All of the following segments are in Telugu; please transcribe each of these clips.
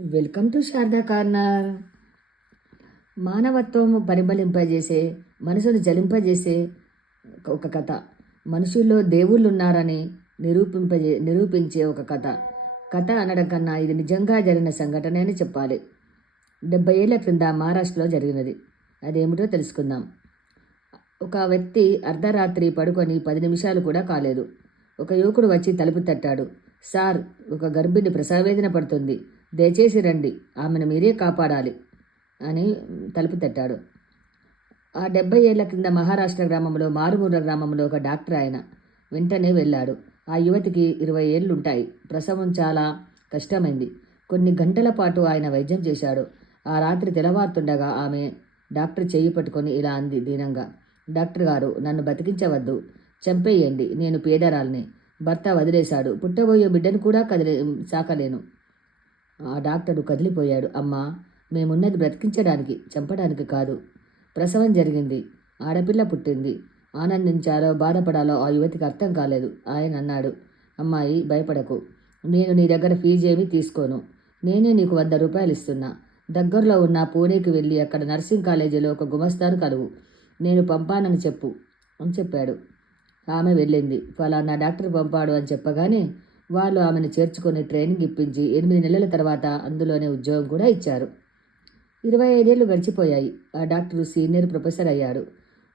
Welcome to Sharada corner. మానవత్వం పరిమళింపజేసే మనసును జలింపజేసే ఒక కథ. మనుషుల్లో దేవుళ్ళు ఉన్నారని నిరూపింపజే నిరూపించే ఒక కథ. కథ అనడం కన్నా ఇది నిజంగా జరిగిన సంఘటన అని చెప్పాలి. డెబ్బై ఏళ్ళ క్రింద మహారాష్ట్రలో జరిగినది. అదేమిటో తెలుసుకుందాం. ఒక వ్యక్తి అర్ధరాత్రి పడుకొని పది నిమిషాలు కూడా కాలేదు. ఒక యువకుడు వచ్చి తలుపు తట్టాడు. సార్ ఒక గర్భిణి ప్రసవేదన పడుతుంది. దయచేసి రండి. ఆమెను మీరే కాపాడాలి అని తలుపు తట్టాడు. ఆ డెబ్బై ఏళ్ళ క్రింద మహారాష్ట్ర గ్రామంలో మారుమూల గ్రామంలో ఒక డాక్టర్ ఆయన వెంటనే వెళ్ళాడు. ఆ యువతికి ఇరవై ఏళ్ళుంటాయి ప్రసవం చాలా కష్టమైంది. కొన్ని గంటల పాటు ఆయన వైద్యం చేశాడు. ఆ రాత్రి తెల్లవారుతుండగా ఆమె డాక్టర్ చేయి పట్టుకొని ఇలా అంది దీనంగా డాక్టర్ గారు నన్ను బతికించవద్దు. చంపేయండి. నేను పేదరాల్ని. భర్త వదిలేశాడు. పుట్టబోయే బిడ్డను కూడా కదిలే సాకలేను. ఆ డాక్టరు కదిలిపోయాడు. అమ్మా మేమున్నది బ్రతికించడానికి చంపడానికి కాదు. ప్రసవం జరిగింది. ఆడపిల్ల పుట్టింది. ఆనందించాలో బాధపడాలో ఆ యువతికి అర్థం కాలేదు. ఆయన అన్నాడు అమ్మాయి భయపడకు. నేను నీ దగ్గర ఫీజు ఏమీ తీసుకోను. నేనే నీకు వంద రూపాయలు ఇస్తున్నా. దగ్గరలో ఉన్న పూణేకి వెళ్ళి అక్కడ నర్సింగ్ కాలేజీలో ఒక గుమస్తాను కలువు. నేను పంపానని చెప్పు అని చెప్పాడు. ఆమె వెళ్ళింది. ఫలానా డాక్టర్ పంపాడు అని చెప్పగానే వాళ్ళు ఆమెను చేర్చుకొని ట్రైనింగ్ ఇప్పించి ఎనిమిది నెలల తర్వాత అందులోనే ఉద్యోగం కూడా ఇచ్చారు. ఇరవై ఐదేళ్ళు గడిచిపోయాయి. ఆ డాక్టర్ సీనియర్ ప్రొఫెసర్ అయ్యాడు.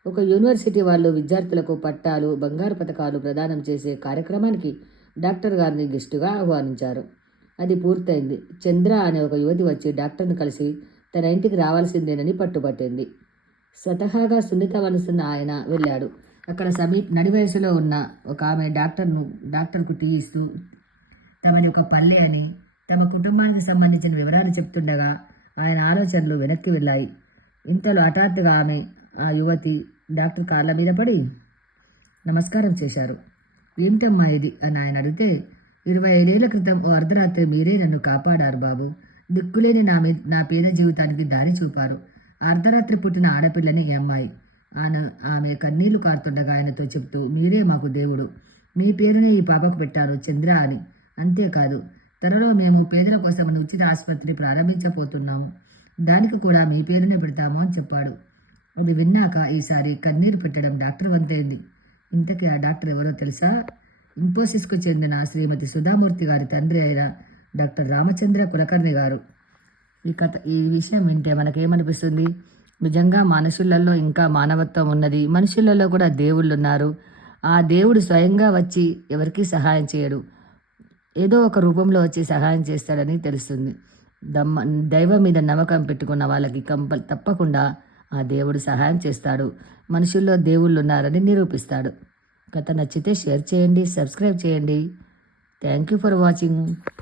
ఒక యూనివర్సిటీ వాళ్ళు విద్యార్థులకు పట్టాలు బంగారు పథకాలు ప్రదానం చేసే కార్యక్రమానికి డాక్టర్ గారిని గెస్టుగా ఆహ్వానించారు. అది పూర్తయింది. చంద్ర అనే ఒక యువతి వచ్చి డాక్టర్ను కలిసి తన ఇంటికి రావాల్సిందేనని పట్టుబట్టింది. స్వతహాగా సున్నిత మనసున్న ఆయన వెళ్ళాడు. అక్కడ సమీప్ నడి వయసులో ఉన్న ఒక ఆమె డాక్టర్ను డాక్టర్కు టీ ఇస్తూ తమని ఒక పల్లె అని తమ కుటుంబానికి సంబంధించిన వివరాలు చెప్తుండగా ఆయన ఆలోచనలు వెనక్కి వెళ్ళాయి. ఇంతలో హఠాత్తుగా ఆమె ఆ యువతి డాక్టర్ కాళ్ళ మీద పడి నమస్కారం చేశారు. ఏమిటమ్మా ఇది? అని ఆయన అడిగితే ఇరవై ఐదేళ్ళ క్రితం ఓ అర్ధరాత్రి మీరే నన్ను కాపాడారు బాబు. దిక్కులేని నా మీ నా పేద జీవితానికి దారి చూపారు. అర్ధరాత్రి పుట్టిన ఆడపిల్లని ఈ అమ్మాయి. ఆమె ఆమె కన్నీళ్ళు కారుతుండగా ఆయనతో చెప్తూ మీరే మాకు దేవుడు. మీ పేరునే ఈ పాపకు పెట్టారు చంద్ర అని. అంతేకాదు త్వరలో మేము పేదల కోసం ఉచిత ఆసుపత్రి ప్రారంభించబోతున్నాము. దానికి కూడా మీ పేరునే పెడతాము అని చెప్పాడు. అది విన్నాక ఈసారి కన్నీరు పెట్టడం డాక్టర్ వంతైంది. ఇంతకీ ఆ డాక్టర్ ఎవరో తెలుసా? ఇన్ఫోసిస్కు చెందిన శ్రీమతి సుధామూర్తి గారి తండ్రి అయిన డాక్టర్ రామచంద్ర కులకర్ణి గారు. ఈ కథ ఈ విషయం వింటే మనకేమనిపిస్తుంది? నిజంగా మనుషులలో ఇంకా మానవత్వం ఉన్నది. మనుషులలో కూడా దేవుళ్ళు ఉన్నారు ఆ దేవుడు స్వయంగా వచ్చి ఎవరికీ సహాయం చేయడు. ఏదో ఒక రూపంలో వచ్చి సహాయం చేస్తాడని తెలుస్తుంది. దమ్మ దైవం మీద నమ్మకం పెట్టుకున్న వాళ్ళకి కంపల్ తప్పకుండా ఆ దేవుడు సహాయం చేస్తాడు. మనుషుల్లో దేవుళ్ళు ఉన్నారని నిరూపిస్తాడు. కథ నచ్చితే షేర్ చేయండి సబ్స్క్రైబ్ చేయండి. Thank you for watching.